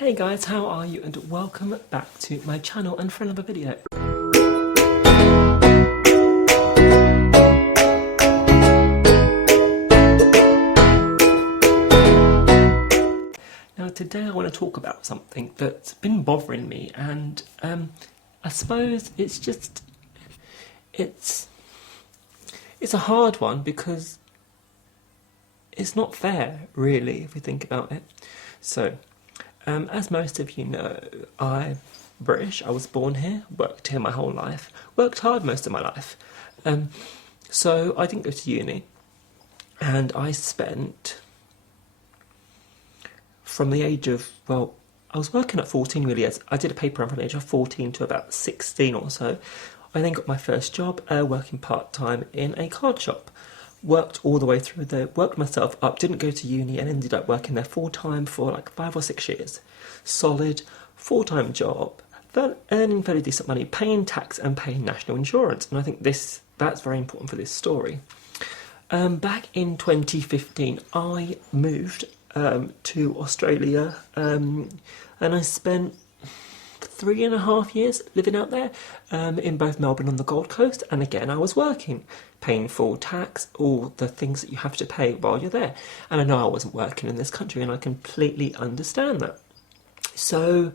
Hey guys, how are you? And welcome back to my channel and for another video. Now today I want to talk about something that's been bothering me, and I suppose it's a hard one because it's not fair, really, if we think about it. So, as most of you know, I'm British. I was born here, worked here my whole life, worked hard most of my life. So I didn't go to uni, and I spent, from the age of, well, I was working at 14 really. I did a paper run from the age of 14 to about 16 or so. I then got my first job working part-time in a card shop. Worked all the way through there, worked myself up, didn't go to uni, and ended up working there full-time for like 5 or 6 years. Solid, full-time job, earning very decent money, paying tax and paying national insurance. And I think that's very important for this story. Back in 2015, I moved to Australia, and I spent 3.5 years living out there, in both Melbourne and the Gold Coast. And again, I was working, paying full tax, all the things that you have to pay while you're there. And I know I wasn't working in this country, and I completely understand that. So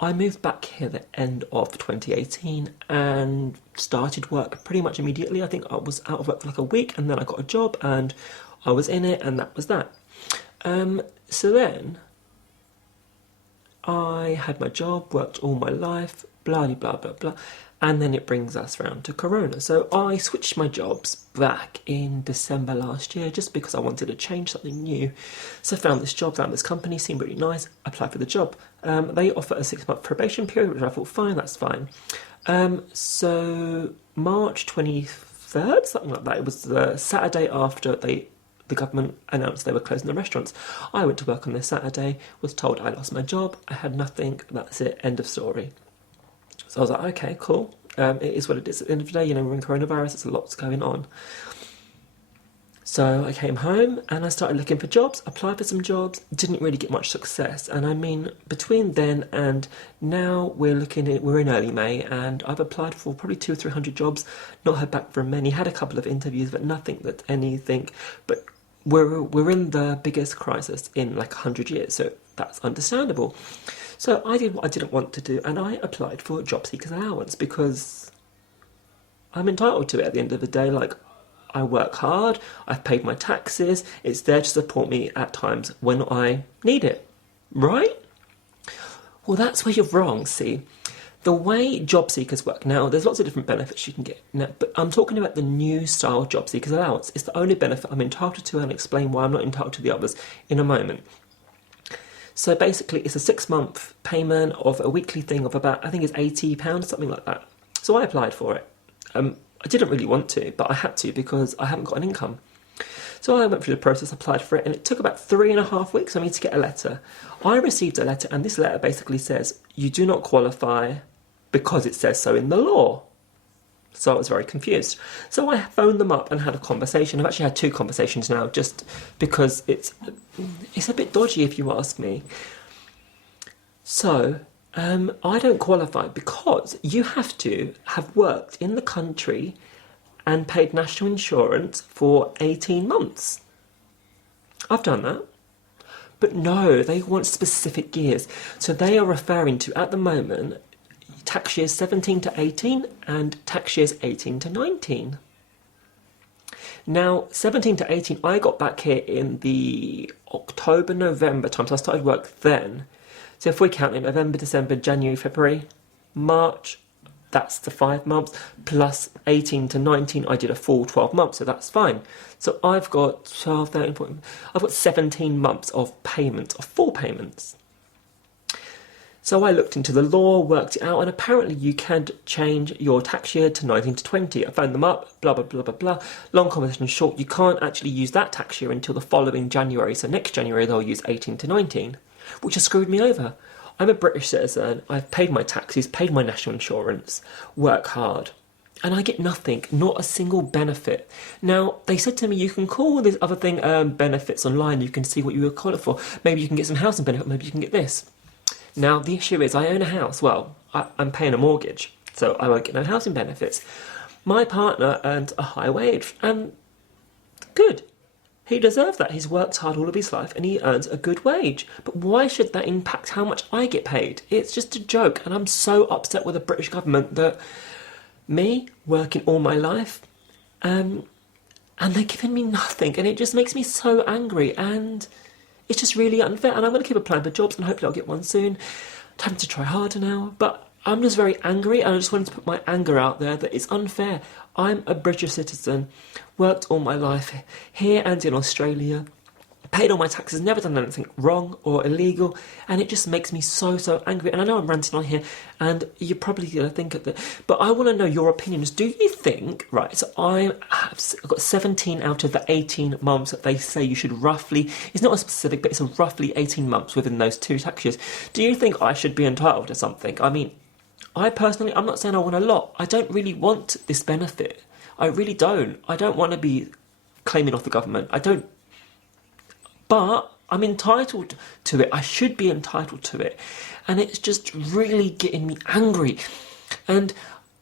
I moved back here at the end of 2018 and started work pretty much immediately. I think I was out of work for like a week, and then I got a job and I was in it, and that was that. So then I had my job, worked all my life, blah, blah, blah, blah, and then it brings us round to Corona. So I switched my jobs back in December last year just because I wanted to change something new. So I found this job, found this company, seemed really nice, applied for the job. They offer a 6-month probation period, which I thought, fine, that's fine. So March 23rd, something like that, it was the Saturday after the government announced they were closing the restaurants. I went to work on this Saturday, was told I lost my job, I had nothing, that's it, end of story. So I was like, okay, cool, it is what it is. At the end of the day, you know, we're in coronavirus, there's a lot going on. So I came home and I started looking for jobs, applied for some jobs, didn't really get much success. And I mean, between then and now, we're in early May, and I've applied for probably 200 or 300 jobs, not heard back from many, had a couple of interviews, but nothing that anything, but we're in the biggest crisis in like 100 years, so that's understandable. So I did what I didn't want to do, and I applied for JobSeekers Allowance because I'm entitled to it at the end of the day. Like, I work hard, I've paid my taxes, it's there to support me at times when I need it, right? Well, that's where you're wrong, see. The way job seekers work now, there's lots of different benefits you can get, now, but I'm talking about the new style job seekers allowance. It's the only benefit I'm entitled to, and I'll explain why I'm not entitled to the others in a moment. So basically, it's a 6-month payment of a weekly thing of about, I think it's £80, something like that. So I applied for it. I didn't really want to, but I had to because I haven't got an income. So I went through the process, applied for it, and it took about 3.5 weeks for me to get a letter. I received a letter, and this letter basically says, you do not qualify because it says so in the law. So I was very confused. So I phoned them up and had a conversation. I've actually had 2 conversations now, just because it's a bit dodgy if you ask me. So I don't qualify because you have to have worked in the country and paid national insurance for 18 months. I've done that. But no, they want specific years. So they are referring to, at the moment, tax years 17 to 18 and tax years 18 to 19. Now, 17 to 18, I got back here in the October, November time, so I started work then. So if we count in November, December, January, February, March, that's the 5 months, plus 18 to 19, I did a full 12 months, so that's fine. So I've got 12, 13, 14, I've got 17 months of payments, of full payments. So I looked into the law, worked it out, and apparently you can change your tax year to 19 to 20. I phoned them up, blah, blah, blah, blah, blah. Long conversation short, you can't actually use that tax year until the following January. So next January they'll use 18 to 19, which has screwed me over. I'm a British citizen, I've paid my taxes, paid my national insurance, work hard, and I get nothing, not a single benefit. Now, they said to me, you can call this other thing benefits online, you can see what you were calling for. Maybe you can get some housing benefit, maybe you can get this. Now, the issue is I own a house. Well, I'm paying a mortgage, so I won't get no housing benefits. My partner earns a high wage, and good. He deserves that. He's worked hard all of his life and he earns a good wage. But why should that impact how much I get paid? It's just a joke, and I'm so upset with the British government that me working all my life, and they're giving me nothing, and it just makes me so angry, and it's just really unfair. And I'm going to keep applying for jobs, and hopefully I'll get one soon. I'm having to try harder now, but I'm just very angry, and I just wanted to put my anger out there that it's unfair. I'm a British citizen, worked all my life here and in Australia, paid all my taxes, never done anything wrong or illegal, and it just makes me so, so angry. And I know I'm ranting on here, and you're probably going to think of it, but I want to know your opinions. Do you think, right, so I've got 17 out of the 18 months that they say you should roughly, it's not a specific, but it's a roughly 18 months within those 2 tax years. Do you think I should be entitled to something? I mean, I personally, I'm not saying I want a lot. I don't really want this benefit. I really don't. I don't want to be claiming off the government. I don't. But I'm entitled to it. I should be entitled to it. And it's just really getting me angry. And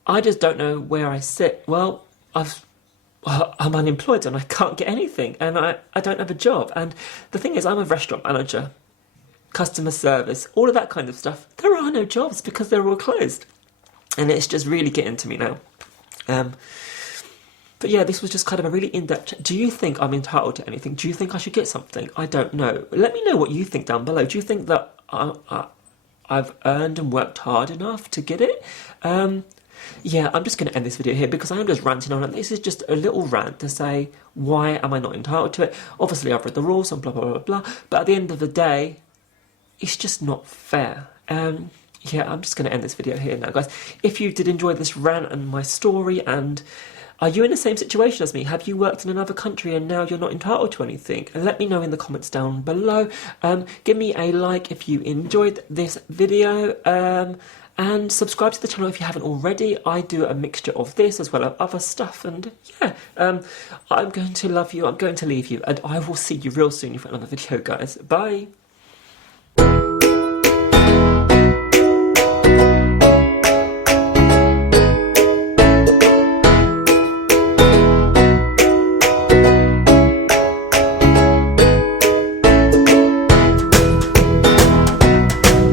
I just don't know where I sit. Well, I'm unemployed and I can't get anything. And I don't have a job. And the thing is, I'm a restaurant manager. Customer service, all of that kind of stuff. There are no jobs because they're all closed. And it's just really getting to me now. But yeah, this was just kind of a really in-depth. Do you think I'm entitled to anything? Do you think I should get something? I don't know. Let me know what you think down below. Do you think that I've earned and worked hard enough to get it? Yeah, I'm just going to end this video here because I am just ranting on it. This is just a little rant to say, why am I not entitled to it? Obviously, I've read the rules and blah, blah, blah, blah. But at the end of the day, it's just not fair. Yeah, I'm just going to end this video here now, guys. If you did enjoy this rant and my story, and are you in the same situation as me? Have you worked in another country and now you're not entitled to anything? And let me know in the comments down below. Give me a like if you enjoyed this video. And subscribe to the channel if you haven't already. I do a mixture of this as well as other stuff. And yeah, I'm going to love you. I'm going to leave you. And I will see you real soon for another video, guys. Bye.